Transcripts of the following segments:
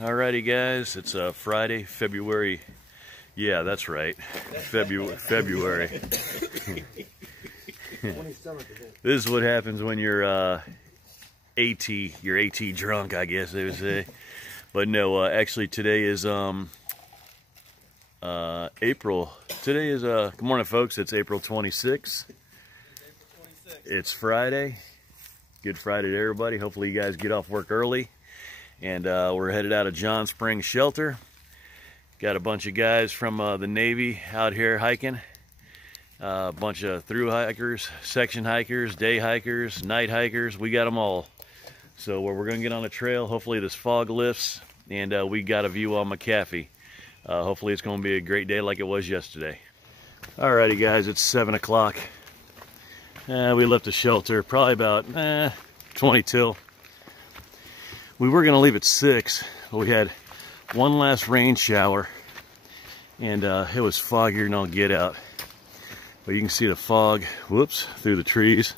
Alrighty guys, it's Friday, February. Yeah, that's right. February. This is what happens when you're AT drunk, I guess they would say. But no, actually today is April. Today is good morning folks, it's April 26th. It's Friday. Good Friday to everybody. Hopefully you guys get off work early. And we're headed out of John Springs Shelter. Got a bunch of guys from the Navy out here hiking. A bunch of through hikers, section hikers, day hikers, night hikers. We got them all. So we're going to get on the trail. Hopefully this fog lifts. And we got a view on McAfee. Hopefully it's going to be a great day like it was yesterday. Alrighty guys, it's 7 o'clock. We left the shelter probably about 20 till. We were going to leave at 6, but we had one last rain shower, and it was foggier than all get out. But you can see the fog, whoops, through the trees.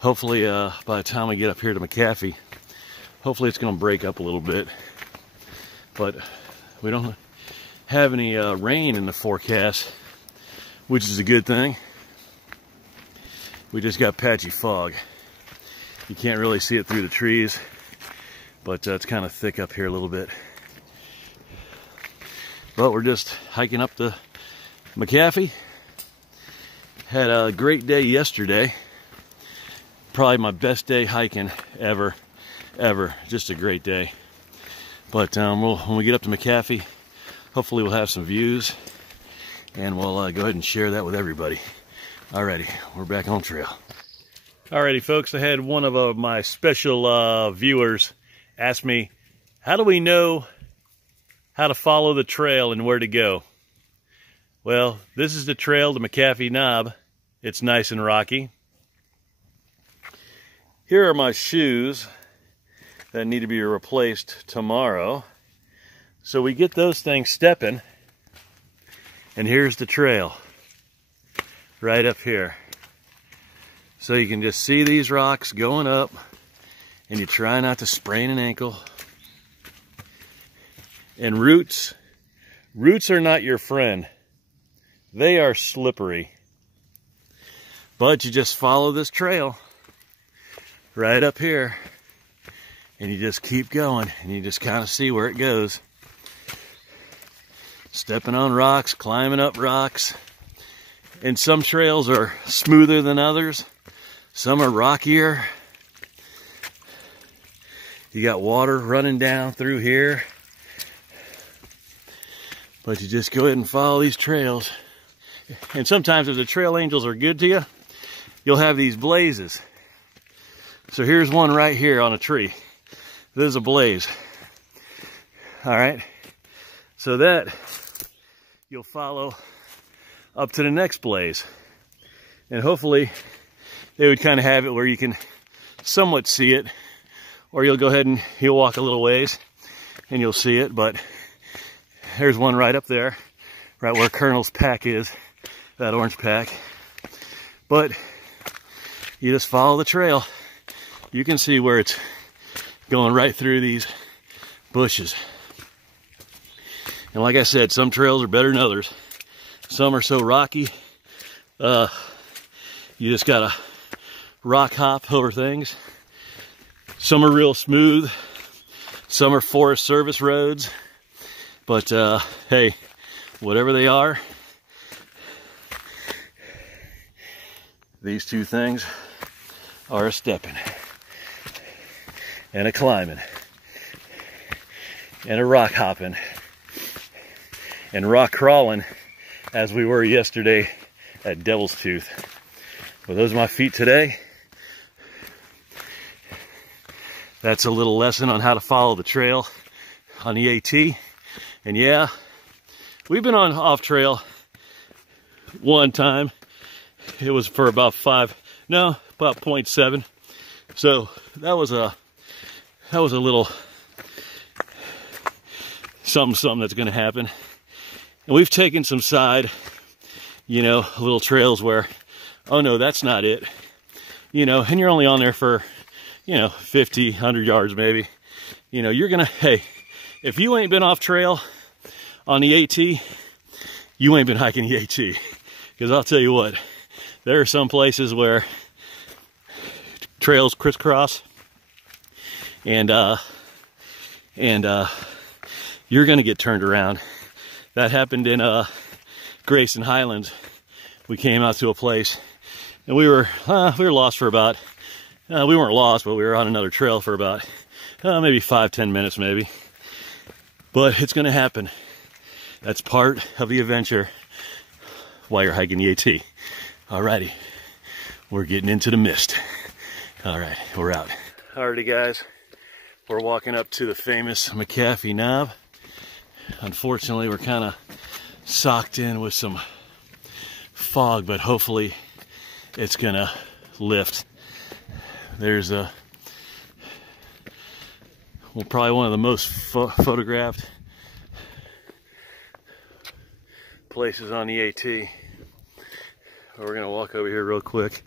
Hopefully, by the time we get up here to McAfee, hopefully it's going to break up a little bit. But we don't have any rain in the forecast, which is a good thing. We just got patchy fog. You can't really see it through the trees, but it's kind of thick up here a little bit. But we're just hiking up to McAfee. Had a great day yesterday. Probably my best day hiking ever. Just a great day. But when we get up to McAfee, hopefully we'll have some views, and we'll go ahead and share that with everybody. Alrighty, we're back on trail. Alrighty folks, I had one of my special viewers ask me, how do we know how to follow the trail and where to go? Well, this is the trail to McAfee Knob. It's nice and rocky. Here are my shoes that need to be replaced tomorrow. So we get those things stepping, and here's the trail right up here. So you can just see these rocks going up, and you try not to sprain an ankle. And roots are not your friend. They are slippery. But you just follow this trail right up here, and you just keep going, and you just kind of see where it goes. Stepping on rocks, climbing up rocks. And some trails are smoother than others. Some are rockier. You got water running down through here. But you just go ahead and follow these trails. And sometimes if the trail angels are good to you, you'll have these blazes. So here's one right here on a tree. This is a blaze. All right. So that you'll follow up to the next blaze. And hopefully they would kind of have it where you can somewhat see it, or you'll go ahead and you'll walk a little ways and you'll see it. But there's one right up there, right where Colonel's pack is, that orange pack. But you just follow the trail. You can see where it's going right through these bushes. And like I said, some trails are better than others. Some are so rocky, you just gotta rock hop over things. Some are real smooth. Some are Forest Service roads. But hey, whatever they are, these two things are a stepping, and a climbing, and a rock hopping, and rock crawling, as we were yesterday at Devil's Tooth. Well, those are my feet today. That's a little lesson on how to follow the trail on the AT. And yeah, we've been on off trail one time. It was for about about 0.7. So that was a little something that's going to happen. And we've taken some side, little trails where, oh no, that's not it. And you're only on there for, 50, 100 yards maybe. You know, you're gonna, hey, if you ain't been off trail on the AT, you ain't been hiking the AT. Because I'll tell you what, there are some places where trails crisscross, and you're gonna get turned around. That happened in Grayson Highlands. We came out to a place, and we were lost for about, we weren't lost, but we were on another trail for about maybe 5-10 minutes maybe. But it's gonna happen. That's part of the adventure while you're hiking the AT. Alrighty, we're getting into the mist. Alright, we're out. Alrighty guys, we're walking up to the famous McAfee knob. Unfortunately, we're kind of socked in with some fog, but hopefully it's gonna lift. There's a, well, probably one of the most photographed places on the AT. We're gonna walk over here real quick.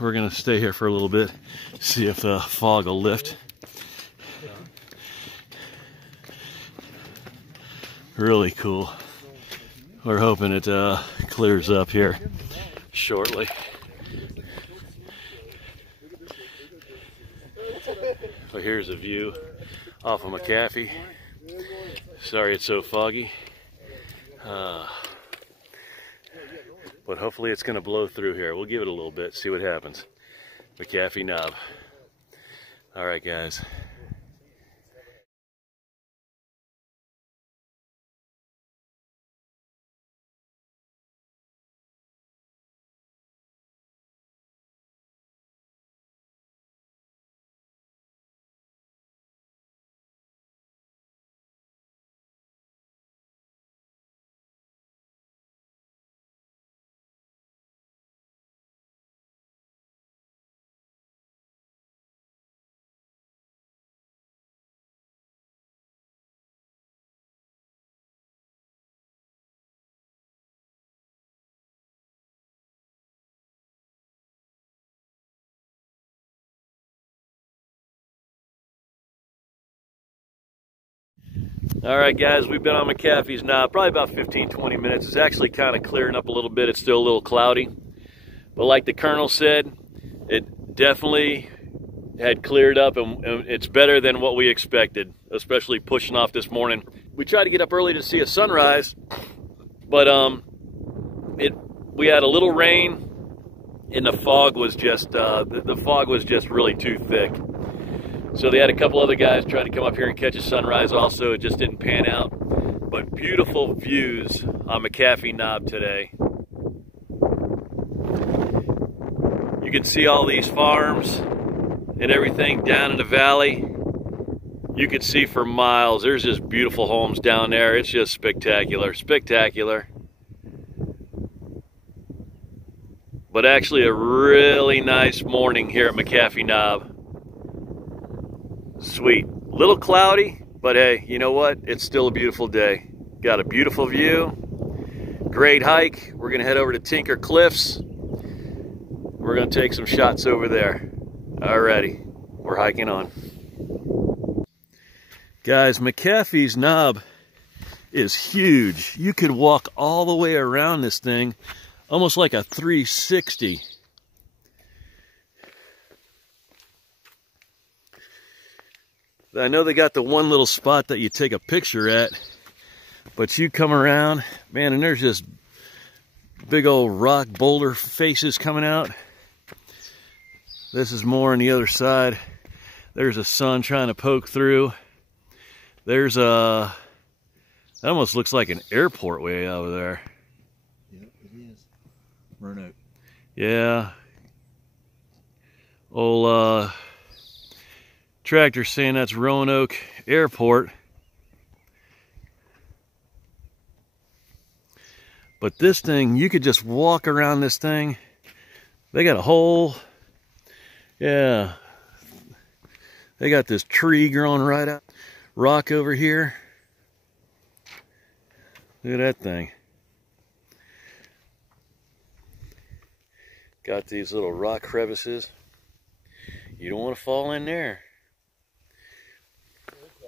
We're gonna stay here for a little bit, see if the fog will lift. Really cool. We're hoping it clears up here shortly. Well, here's a view off of McAfee. Sorry it's so foggy. But hopefully it's going to blow through here. We'll give it a little bit, see what happens. McAfee knob. All right, guys. All right, guys, we've been on McAfee's knob probably about 15-20 minutes. It's actually kind of clearing up a little bit. It's still a little cloudy. But like the Colonel said, it definitely had cleared up, and it's better than what we expected, especially pushing off this morning. We tried to get up early to see a sunrise, but we had a little rain, and the fog was just the fog was just really too thick. So they had a couple other guys trying to come up here and catch a sunrise also. It just didn't pan out. But beautiful views on McAfee Knob today. You can see all these farms and everything down in the valley. You can see for miles. There's just beautiful homes down there. It's just spectacular, spectacular. But actually a really nice morning here at McAfee Knob. Sweet. Little cloudy, but hey, you know what? It's still a beautiful day. Got a beautiful view. Great hike. We're going to head over to Tinker Cliffs. We're going to take some shots over there. Alrighty. We're hiking on. Guys, McAfee's Knob is huge. You could walk all the way around this thing, almost like a 360. I know they got the one little spot that you take a picture at, but you come around, man, and there's just big old rock boulder faces coming out. This is more on the other side. There's a sun trying to poke through. There's a, that almost looks like an airport way over there. Yep, it is. Roanoke. Yeah. Old tractor saying that's Roanoke Airport. But this thing, you could just walk around this thing. They got a whole, yeah, they got this tree growing right out, rock over here. Look at that thing. Got these little rock crevices. You don't want to fall in there.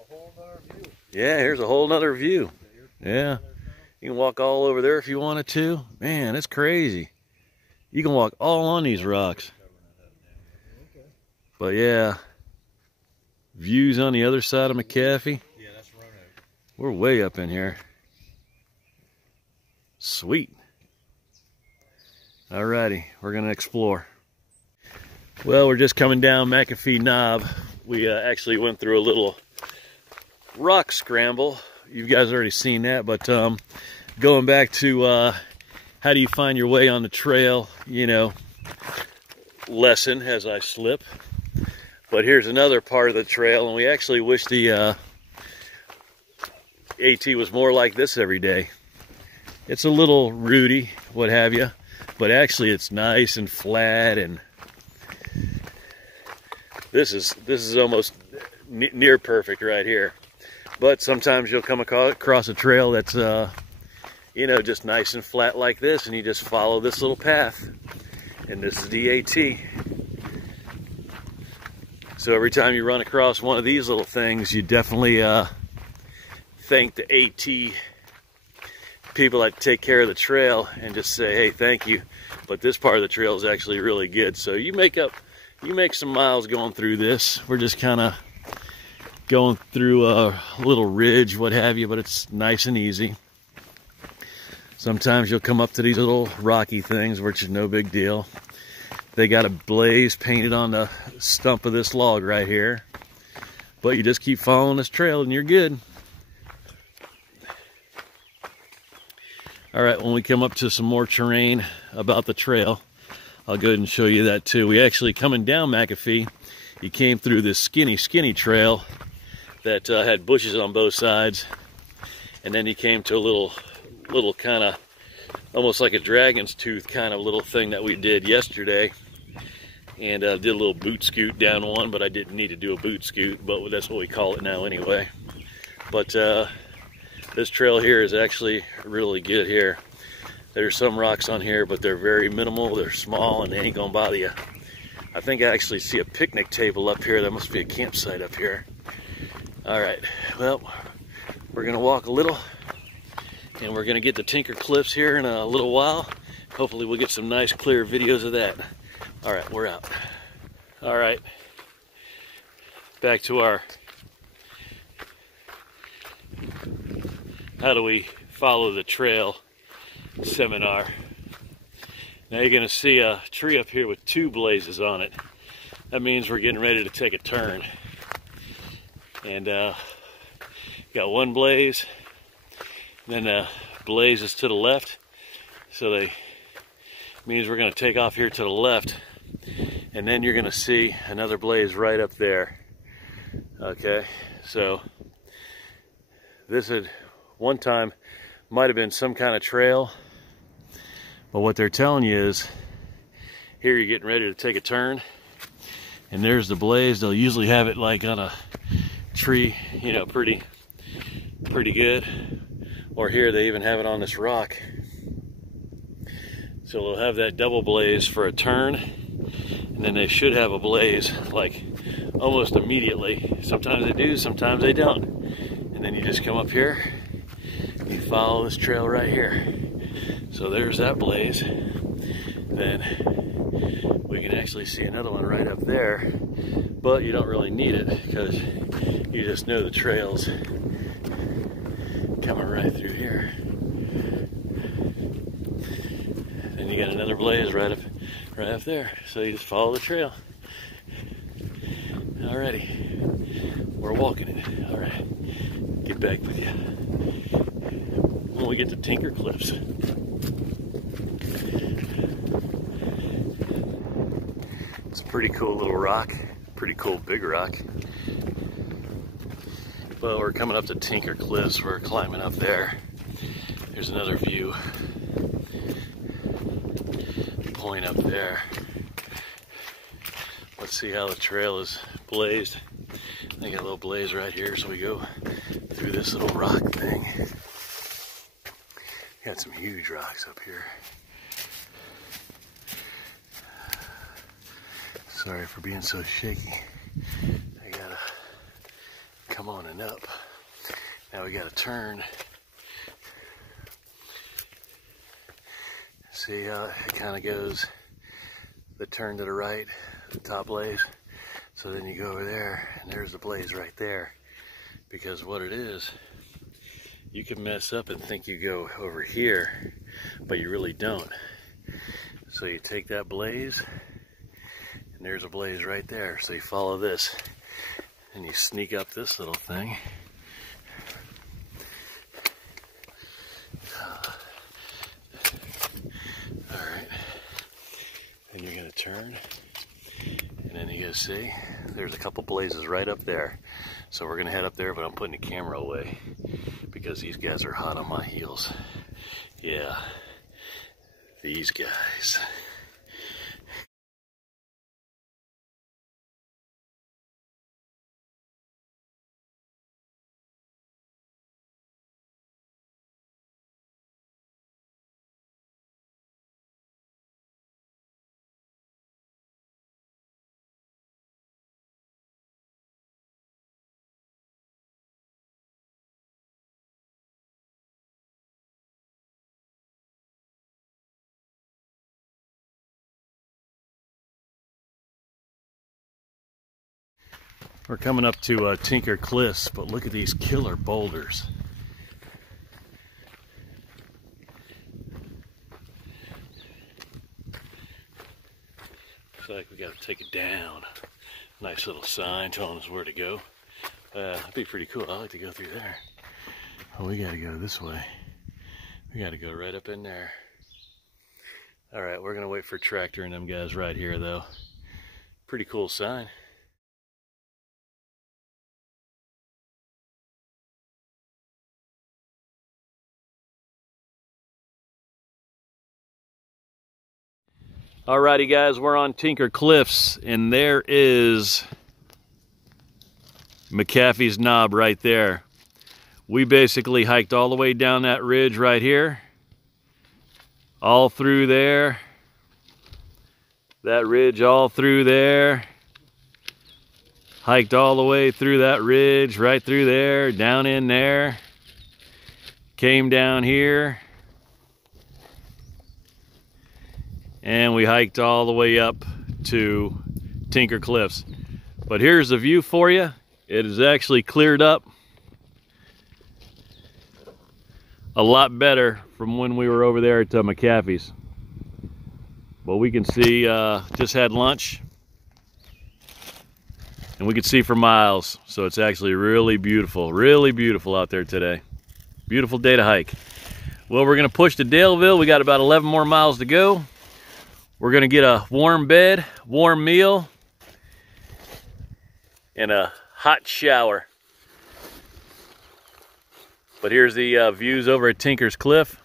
whole nother view. Yeah, here's a whole nother view. Yeah. You can walk all over there if you wanted to. Man, it's crazy. You can walk all on these rocks. But yeah, views on the other side of McAfee. Yeah, that's Roanoke. We're way up in here. Sweet. Alrighty, we're gonna explore. Well, we're just coming down McAfee Knob. We actually went through a little rock scramble. You guys already seen that, but going back to how do you find your way on the trail, you know, lesson as I slip. But here's another part of the trail, and we actually wish the AT was more like this every day. It's a little rooty, what have you, but actually it's nice and flat, and this is almost near perfect right here. But sometimes you'll come across a trail that's you know, just nice and flat like this, and you just follow this little path, and this is the AT. So every time you run across one of these little things, you definitely thank the AT people that take care of the trail and just say, hey, thank you. But this part of the trail is actually really good. So you make some miles going through this. We're just kind of going through a little ridge, what have you, but it's nice and easy. Sometimes you'll come up to these little rocky things, which is no big deal. They got a blaze painted on the stump of this log right here. But you just keep following this trail and you're good. All right, when we come up to some more terrain about the trail, I'll go ahead and show you that too. We actually, coming down McAfee, you came through this skinny trail that had bushes on both sides. And then you came to a little kind of, almost like a dragon's tooth kind of little thing that we did yesterday. And did a little boot scoot down one, but I didn't need to do a boot scoot, but that's what we call it now anyway. But this trail here is actually really good here. There's some rocks on here, but they're very minimal, they're small, and they ain't gonna bother you. I think I actually see a picnic table up here. That must be a campsite up here. All right, well, we're gonna walk a little, and we're gonna get to Tinker Cliffs here in a little while. Hopefully we'll get some nice clear videos of that. All right, we're out. All right, back to our how do we follow the trail seminar. Now you're gonna see a tree up here with two blazes on it. That means we're getting ready to take a turn. And got one blaze, then the blaze is to the left. So they means we're gonna take off here to the left, and then you're gonna see another blaze right up there. Okay, so this had one time might have been some kind of trail, but what they're telling you is here you're getting ready to take a turn, and there's the blaze. They'll usually have it like on a tree, you know, pretty good, or here they even have it on this rock. So they'll have that double blaze for a turn, and then they should have a blaze like almost immediately. Sometimes they do, sometimes they don't. And then you just come up here, you follow this trail right here. So there's that blaze. Then we can actually see another one right up there, but you don't really need it because you just know the trail's coming right through here. And you got another blaze right up there. So you just follow the trail. Alrighty, we're walking it. All right, get back with you when we get to Tinker Cliffs. It's a pretty cool little rock, pretty cool big rock. But we're coming up to Tinker Cliffs. We're climbing up there. There's another view point up there. Let's see how the trail is blazed. I got a little blaze right here, so we go through this little rock thing. Got some huge rocks up here. Sorry for being so shaky. I gotta come Come on and up. Now we got to turn. See how it kind of goes, the turn to the right, the top blaze. So then you go over there and there's the blaze right there. Because what it is, you can mess up and think you go over here, but you really don't. So you take that blaze and there's a blaze right there. So you follow this and you sneak up this little thing. Alright, then you're going to turn, and then you're going to see there's a couple blazes right up there. So we're going to head up there, but I'm putting the camera away because these guys are hot on my heels. Yeah, these guys. We're coming up to Tinker Cliffs, but look at these killer boulders. Looks like we got to take it down. Nice little sign telling us where to go. That'd be pretty cool. I like to go through there. Oh, we got to go this way. We got to go right up in there. All right, we're gonna wait for Tractor and them guys right here, though. Pretty cool sign. Alrighty guys, we're on Tinker Cliffs, and there is McAfee's Knob right there. We basically hiked all the way down that ridge right here, all through there, that ridge all through there, hiked all the way through that ridge, right through there, down in there, came down here, and we hiked all the way up to Tinker Cliffs. But here's the view for you. It is actually cleared up a lot better from when we were over there at McAfee's. But we can see, just had lunch, and we can see for miles. So it's actually really beautiful out there today. Beautiful day to hike. Well, we're gonna push to Daleville. We got about 11 more miles to go. We're gonna get a warm bed, warm meal, and a hot shower. But here's the views over at Tinker's Cliff.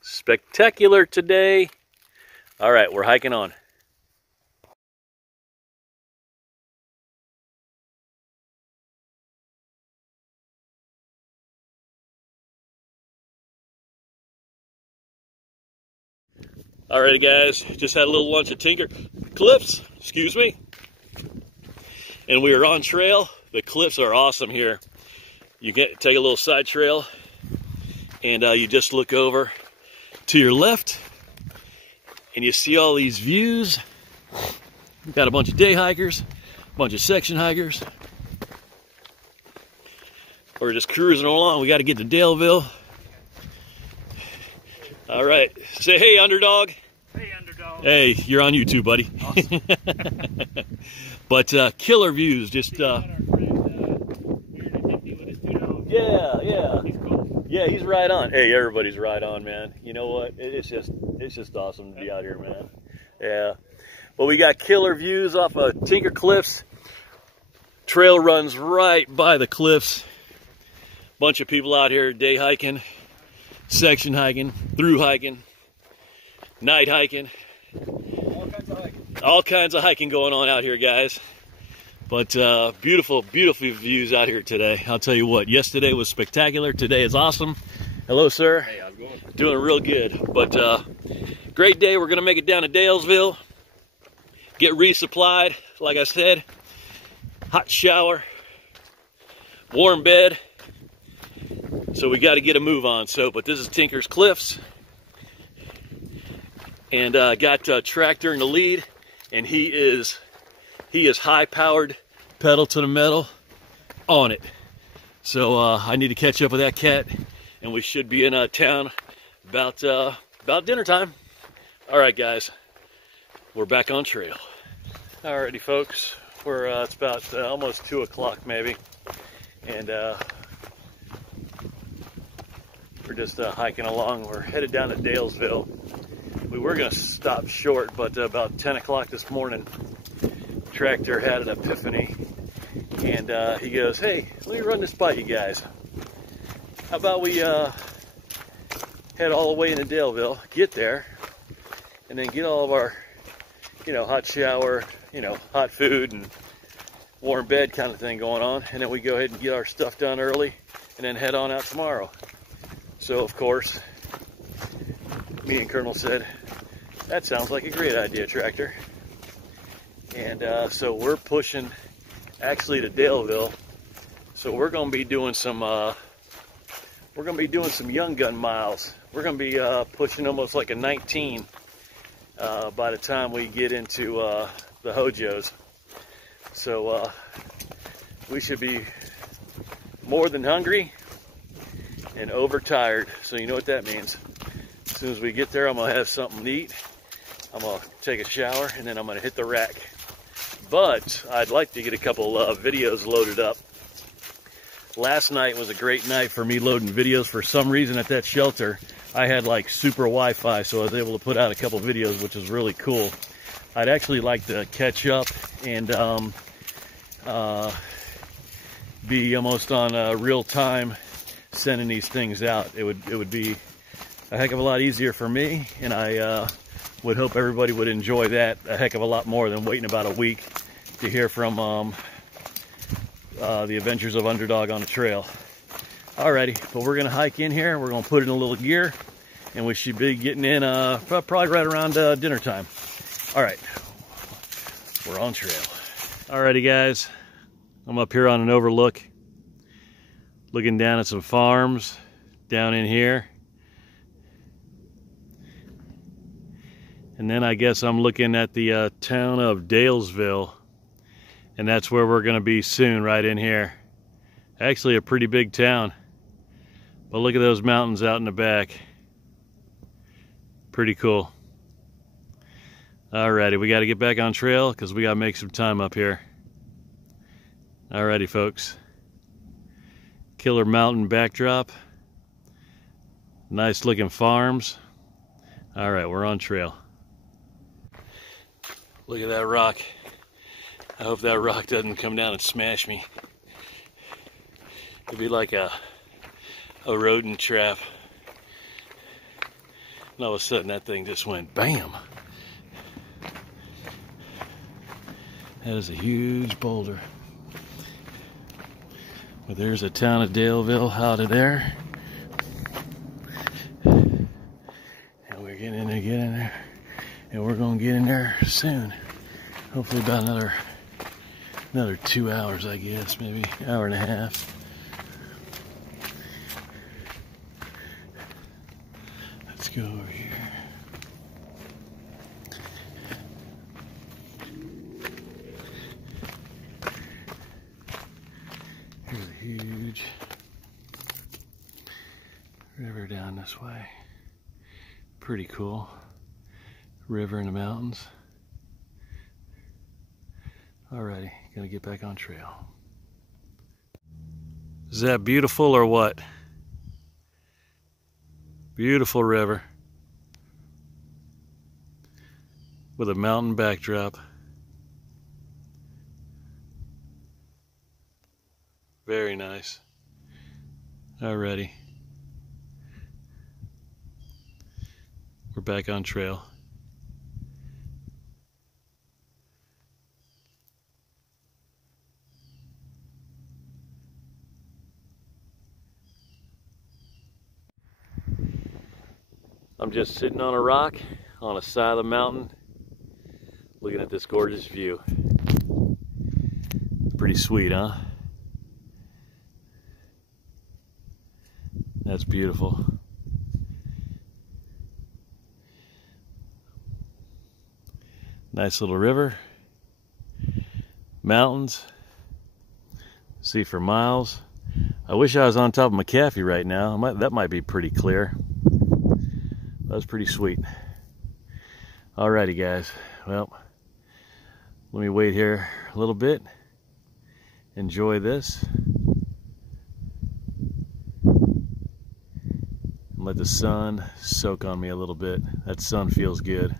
Spectacular today. All right, we're hiking on. Alrighty guys, just had a little lunch at Tinker Cliffs, excuse me. And we are on trail. The cliffs are awesome here. You take a little side trail, and you just look over to your left, and you see all these views. We've got a bunch of day hikers, a bunch of section hikers. We're just cruising along. We got to get to Daleville. All right, say hey, Underdog. Hey, Underdog. Hey, you're on YouTube, buddy. Awesome. But killer views, just yeah. He's cool. Yeah, he's right on. Hey, everybody's right on, man. You know what? It's just awesome to be out here, man. Yeah. Well, we got killer views off of Tinker Cliffs. Trail runs right by the cliffs. Bunch of people out here day hiking, section hiking, through hiking, night hiking. All kinds of hiking. All kinds of hiking going on out here, guys. But beautiful views out here today. I'll tell you what, yesterday was spectacular. Today is awesome. Hello, sir. Hey, how's it going? Doing real good. But great day. We're going to make it down to Daleville, get resupplied, like I said. hot shower, warm bed. So we got to get a move on. So, but this is Tinker's Cliffs, and got a tractor in the lead, and he is high powered, pedal to the metal on it. So I need to catch up with that cat, and we should be in town about dinner time. All right, guys, we're back on trail. Alrighty, folks, we're it's about almost 2 o'clock maybe, and we're just hiking along. We're headed down to Daleville. We were going to stop short, but about 10 o'clock this morning, tractor had an epiphany, and he goes, "Hey, let me run this by you guys. How about we head all the way into Daleville, get there, and then get all of our, hot shower, hot food and warm bed kind of thing going on, and then we go ahead and get our stuff done early, and then head on out tomorrow." So, of course, me and Colonel said, "That sounds like a great idea, tractor." And so we're pushing actually to Daleville. So we're going to be doing some young gun miles. We're going to be pushing almost like a 19 by the time we get into the Hojos. So we should be more than hungry and overtired. So you know what that means. As soon as we get there, I'm going to have something to eat. I'm going to take a shower, and then I'm going to hit the rack. But I'd like to get a couple videos loaded up. Last night was a great night for me loading videos. For some reason at that shelter, I had like super Wi-Fi, so I was able to put out a couple videos, which is really cool. I'd actually like to catch up and be almost on real time sending these things out. It would be a heck of a lot easier for me, and I would hope everybody would enjoy that a heck of a lot more than waiting about a week to hear from the adventures of Underdog on the trail. Alrighty, but we're gonna hike in here. We're gonna put in a little gear, and we should be getting in probably right around dinner time. All right, we're on trail. Alrighty, guys, I'm up here on an overlook, looking down at some farms down in here. And then I guess I'm looking at the town of Daleville, and that's where we're going to be soon, right in here. Actually a pretty big town, but look at those mountains out in the back. Pretty cool. Alrighty, we got to get back on trail because we got to make some time up here. Alrighty, folks. Killer mountain backdrop. Nice looking farms. Alright, we're on trail. Look at that rock. I hope that rock doesn't come down and smash me. It'd be like a rodent trap. And all of a sudden that thing just went bam. That is a huge boulder. But there's a town of Daleville out of there. And we're getting in there, and we're gonna get in there soon. Hopefully about another 2 hours, I guess, maybe an hour and a half. Let's go over here. Here's a huge river down this way. Pretty cool. River in the mountains. Alrighty, gonna get back on trail. Is that beautiful or what? Beautiful river with a mountain backdrop. Very nice. Alrighty. We're back on trail. I'm just sitting on a rock on the side of the mountain looking at this gorgeous view. pretty sweet, huh? That's beautiful. Nice little river. Mountains. See for miles. I wish I was on top of McAfee right now. That might be pretty clear. That was pretty sweet. Alrighty, guys. Well, let me wait here a little bit. Enjoy this. And let the sun soak on me a little bit. That sun feels good,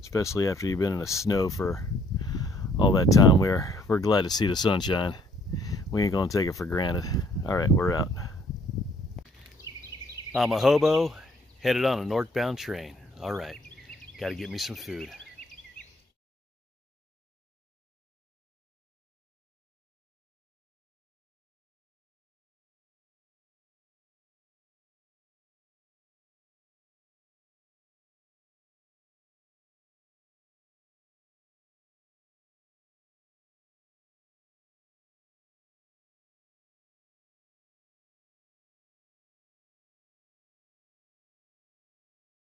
especially after you've been in the snow for all that time. We're glad to see the sunshine. We ain't gonna take it for granted. All right, we're out. I'm a hobo headed on a northbound train. All right, gotta get me some food.